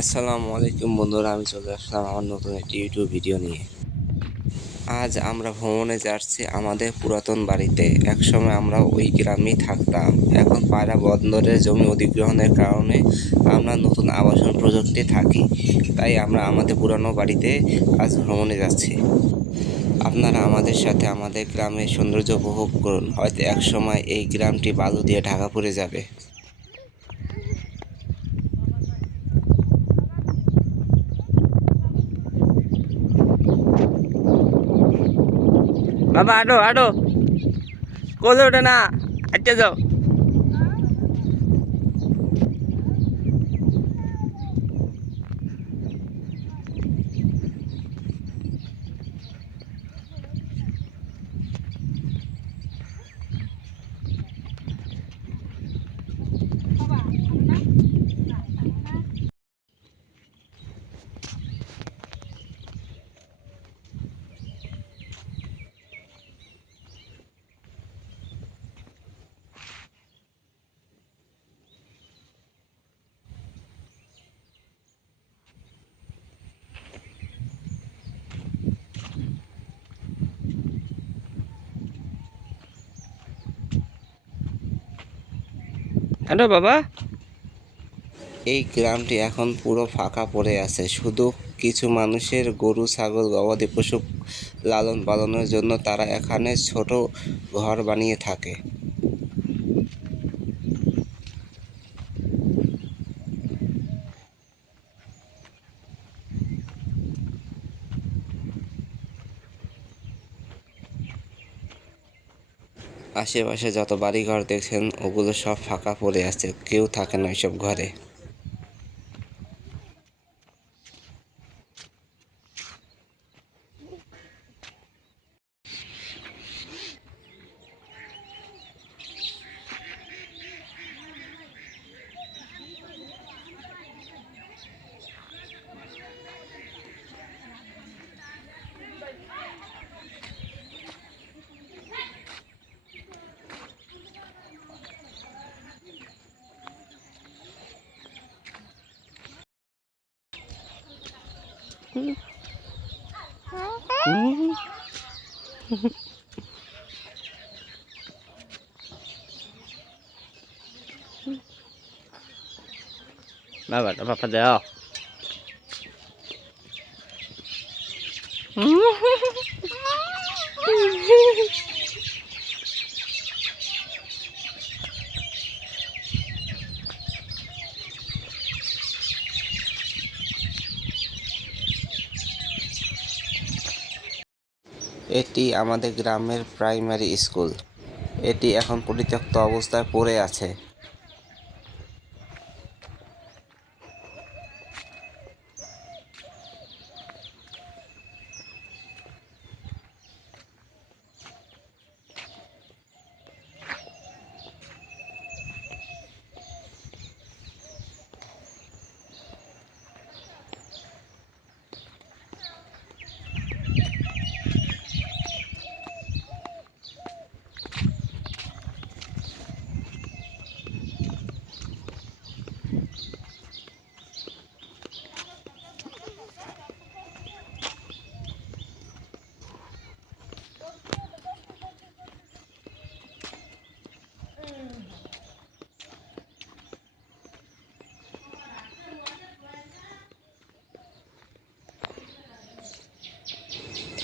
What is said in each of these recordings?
আসসালামু আলাইকুম বন্ধুরা, আমি চলে আসলাম আমার নতুন একটি ইউটিউব ভিডিও নিয়ে। আজ আমরা ভ্রমণে যাচ্ছি আমাদের পুরাতন বাড়িতে। একসময় আমরা ওই গ্রামেই থাকতাম। এখন পায়রা বন্দরের জমি অধিগ্রহণের কারণে আমরা নতুন আবাসন প্রজেক্টে থাকি। তাই আমরা আমাদের পুরানো বাড়িতে আজ ভ্রমণে যাচ্ছি। আপনারা আমাদের সাথে আমাদের গ্রামের সৌন্দর্য উপভোগ করুন। হয়তো একসময় এই গ্রামটি বালু দিয়ে ঢাকা পড়ে যাবে। বাবা আডো আডো, কোলে ওঠে না, আচ্ছা যাও। হ্যালো বাবা। এই গ্রামটি এখন পুরো ফাঁকা পড়ে আছে। শুধু কিছু মানুষের গরু, ছাগল, গবাদি পশু লালন পালনের জন্য তারা এখানে ছোট ঘর বানিয়ে থাকে। আশেপাশে যত বাড়িঘর দেখছেন ওগুলো সব ফাঁকা পড়ে আছে, কেউ থাকে না ওইসব ঘরে। বাবা বাবা দাও। এটি আমাদের গ্রামের প্রাইমারি স্কুল। এটি এখন পরিত্যক্ত অবস্থায় পড়ে আছে।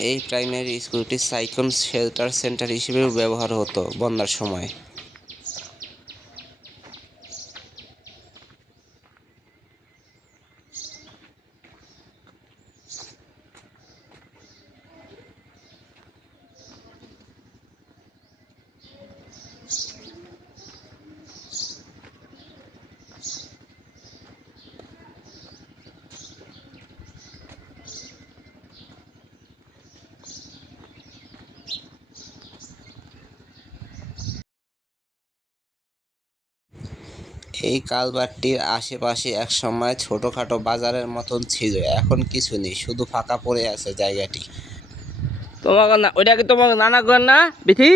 এই প্রাইমারি স্কুলটি সাইক্লোন শেল্টার সেন্টার হিসেবেও ব্যবহার হতো বন্যার সময়। এই কালভার্টটির আশেপাশে একসময় ছোটখাটো বাজারের মতন ছিল, এখন কিছু নেই, শুধু ফাঁকা পড়ে আছে জায়গাটি। তোমাকে না, ওইটা কি তোমাকে নানা ঘর না বিথি?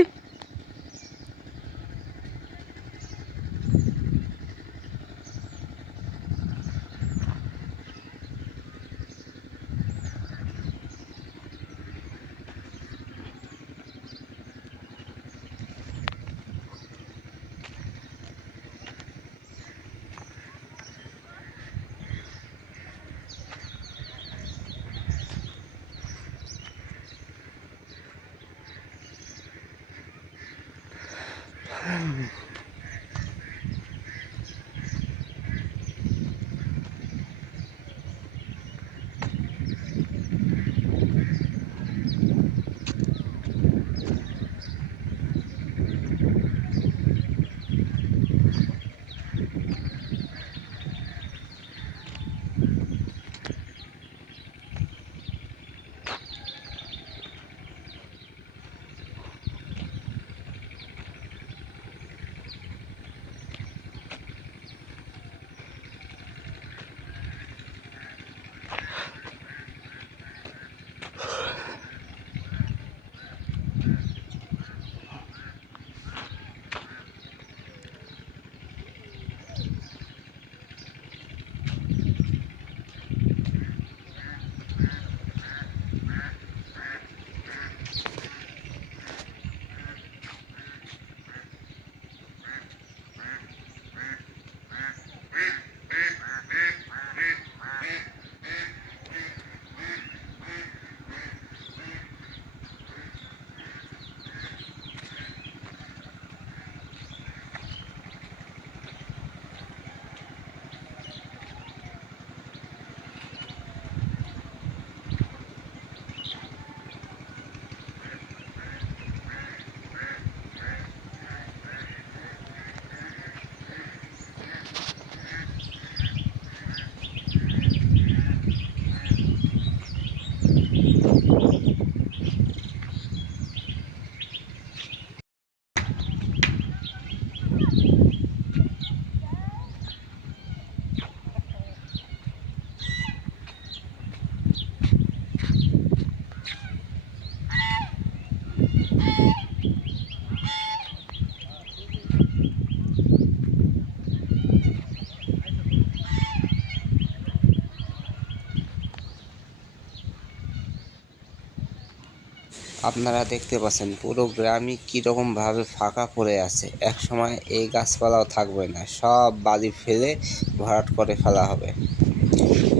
আপনারা দেখতে পাচ্ছেন পুরো গ্রামই কীরকম ভাবে ফাঁকা পড়ে আছে। এক সময় এই গাছপালাও থাকবে না, সব বালি ফেলে ভরাট করে ফেলা হবে,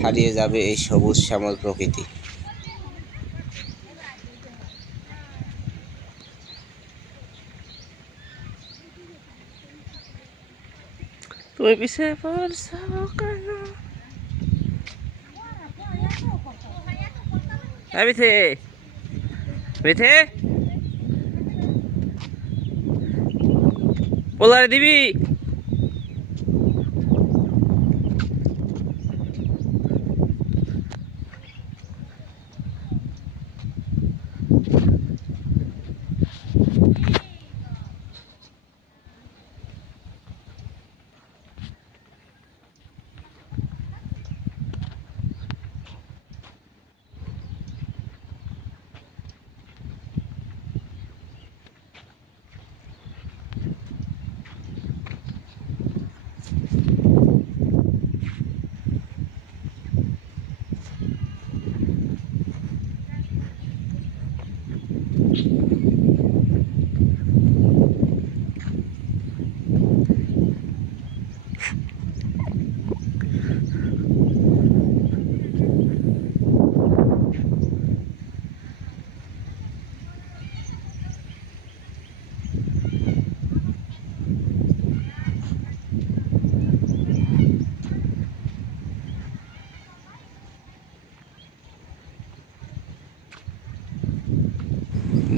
হারিয়ে যাবে এই সবুজ শ্যামল প্রকৃতি। তুমি পিছিয়ে পড়ছো কেন? মিথে মিথে পোলারে দিবি?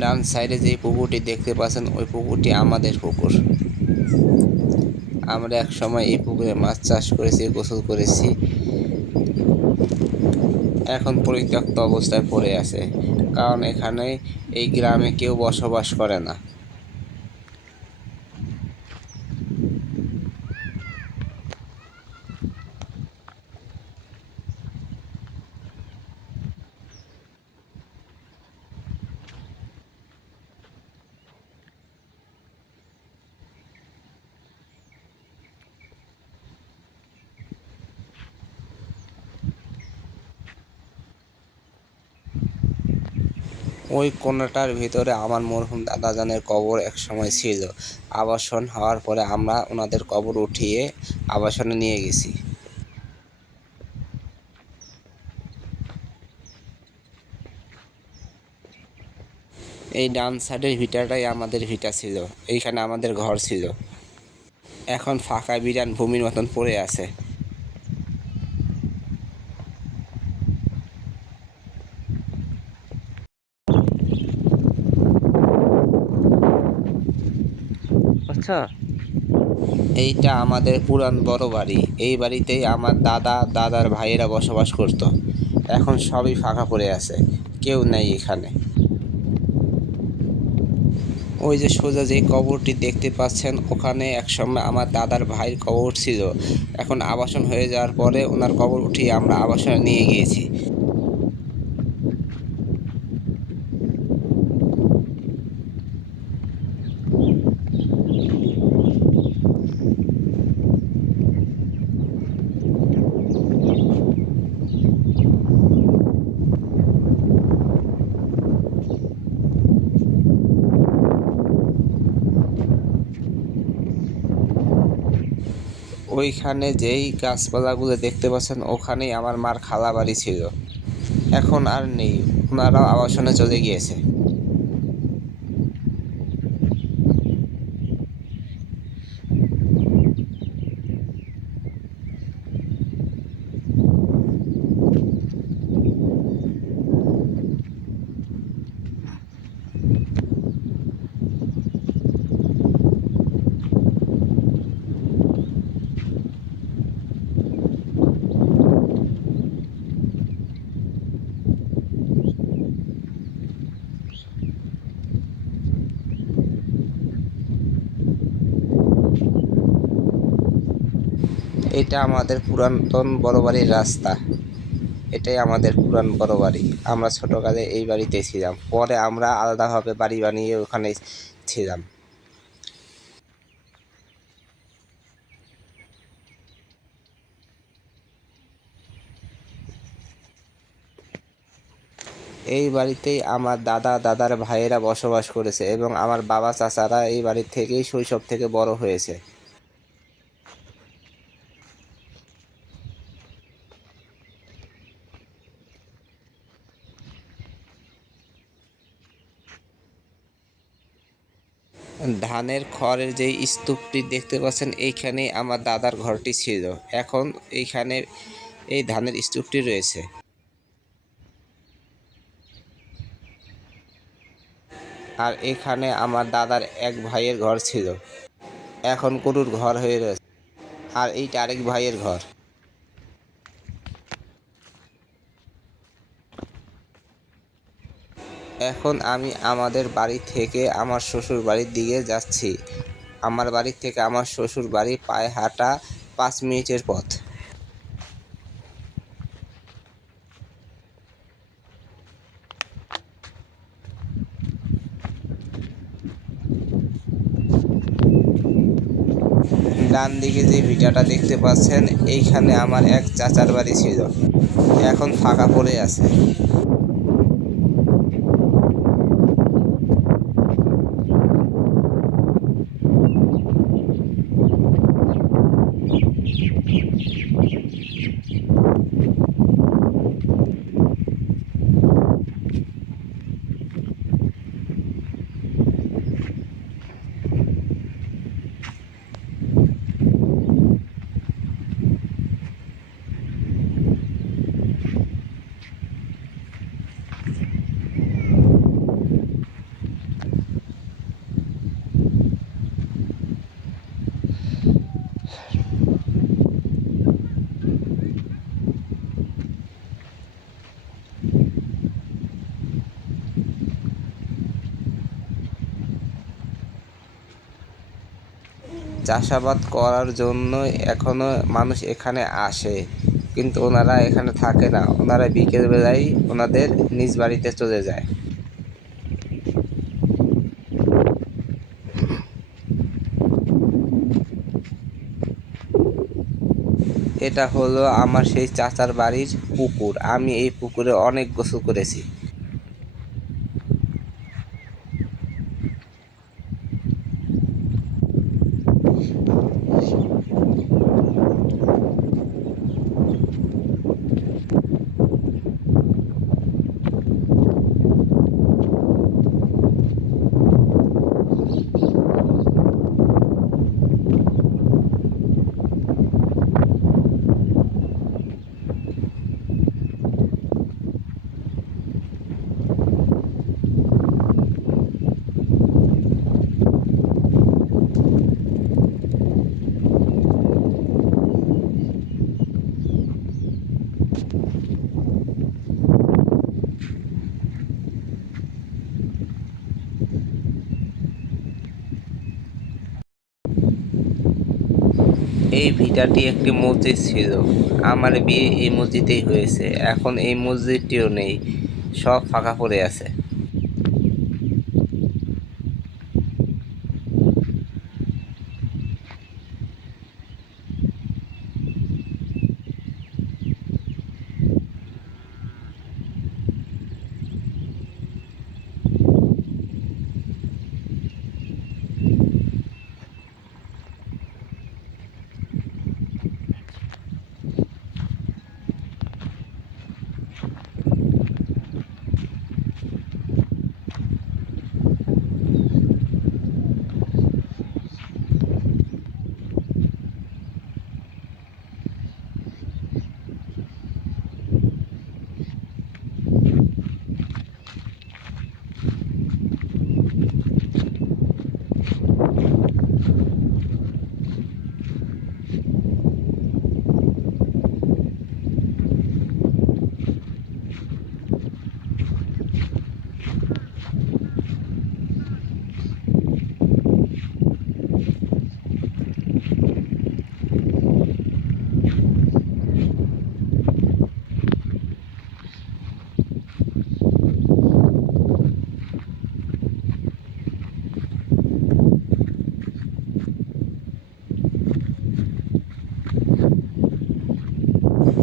ডান সাইডে যে পুকুরটি দেখতে পাচ্ছেন ওই পুকুরটি আমাদের পুকুর। আমরা এক সময় এই পুকুরে মাছ চাষ করেছি, গোসল করেছি। এখন পরিত্যক্ত অবস্থায় পড়ে আছে, কারণ এখানে এই গ্রামে কেউ বসবাস করে না। ওই কোণাটার ভিতরে আমার মরহুম দাদাজানের কবর এক সময় ছিল। আবাসন হওয়ার পরে আমরা ওনাদের কবর উঠিয়ে আবাসনে নিয়ে গেছি। এই ডান সাইডের ভিটাটাই আমাদের ভিটা ছিল, এইখানে আমাদের ঘর ছিল। এখন ফাঁকা বিরান ভূমির মতন পড়ে আছে। আচ্ছা, এইটা আমাদের পুরান বড় বাড়ি। এই বাড়িতেই আমার দাদা দাদার ভাইয়েরা বসবাস করত। এখন সবই ফাঁকা পড়ে আছে, কেউ নেই এখানে। ওই যে সোজা যে কবরটি দেখতে পাচ্ছেন, ওখানে একসময় আমার দাদার ভাইয়ের কবর ছিল। এখন আবাসন হয়ে যাওয়ার পরে ওনার কবর উঠিয়ে আমরা আবাসনে নিয়ে গিয়েছি। ওইখানে যেই গাছপালাগুলো দেখতে পাচ্ছেন, ওখানেই আমার মার খালা বাড়ি ছিল। এখন আর নেই, ওনারাও আবাসনে চলে গিয়েছে। এটা আমাদের পুরাতন বড় বাড়ির রাস্তা। এটাই আমাদের পুরান বড় বাড়ি। আমরা ছোটকালে এই বাড়িতে ছিলাম, পরে আমরা আলাদাভাবে বাড়ি বানিয়ে ওখানে ছিলাম। এই বাড়িতেই আমার দাদার ভাইয়েরা বসবাস করেছে এবং আমার বাবা চাচারা এই বাড়ি থেকেই শৈশব থেকে বড় হয়েছে। ধানের খড়ের যে স্তূপটি দেখতে পাচ্ছেন, এইখানেই আমার দাদার ঘরটি ছিল। এখন এইখানে এই ধানের স্তূপটি রয়েছে। আর এখানে আমার দাদার এক ভাইয়ের ঘর ছিল, এখন গরুর ঘর হয়ে রয়েছে। আর এইটা আরেক ভাইয়ের ঘর। এখন আমি আমাদের বাড়ি থেকে আমার শ্বশুর বাড়ির দিকে যাচ্ছি। আমার বাড়ি থেকে আমার শ্বশুর বাড়ি পায়ে হাঁটা 5 মিনিটের পথ। ডান দিকে যে ভিটাটা দেখতে পাচ্ছেন, এইখানে আমার এক চাচার বাড়ি ছিল, এখন ফাঁকা পড়ে আছে। চাষাবাদ করার জন্য এখনো মানুষ এখানে আসে, কিন্তু ওনারা এখানে থাকে না। ওনারা বিকেলবেলায় ওনাদের নিজ বাড়িতে চলে যায়। এটা হলো আমার সেই চাচার বাড়ির পুকুর। আমি এই পুকুরে অনেক গোসল করেছি। এই ভিটাটি একটি মসজিদ ছিল। আমার বিয়ে এই মসজিদেই হয়েছে। এখন এই মসজিদটিও নেই, সব ফাঁকা পড়ে আছে।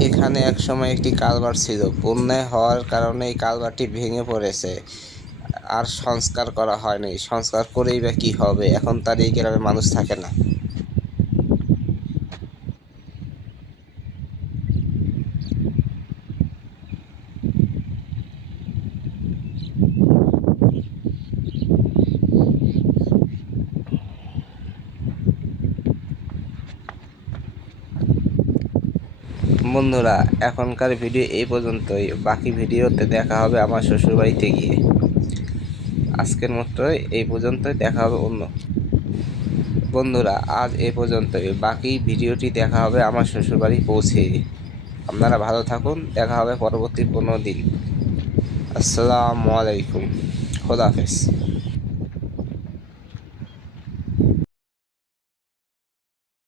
এখানে একসময় একটি কালভার্ট ছিল। বন্যা হওয়ার কারণে এই কালভার্টটি ভেঙে পড়েছে, আর সংস্কার করা হয়নি। সংস্কার করেই বা কী হবে, এখন তার এই গ্রামে মানুষ থাকে না। বন্ধুরা, এখনকার ভিডিও এই পর্যন্তই। বাকি ভিডিওতে দেখা হবে আমার শ্বশুরবাড়িতে গিয়ে। আজকের মতো এই পর্যন্তই, দেখা হবে অন্য। বন্ধুরা, আজ এই পর্যন্তই। বাকি ভিডিওটি দেখা হবে আমার শ্বশুরবাড়ি পৌঁছে। আপনারা ভালো থাকুন, দেখা হবে পরবর্তী কোনো দিন। আসসালামু আলাইকুম, খোদা হাফেজ।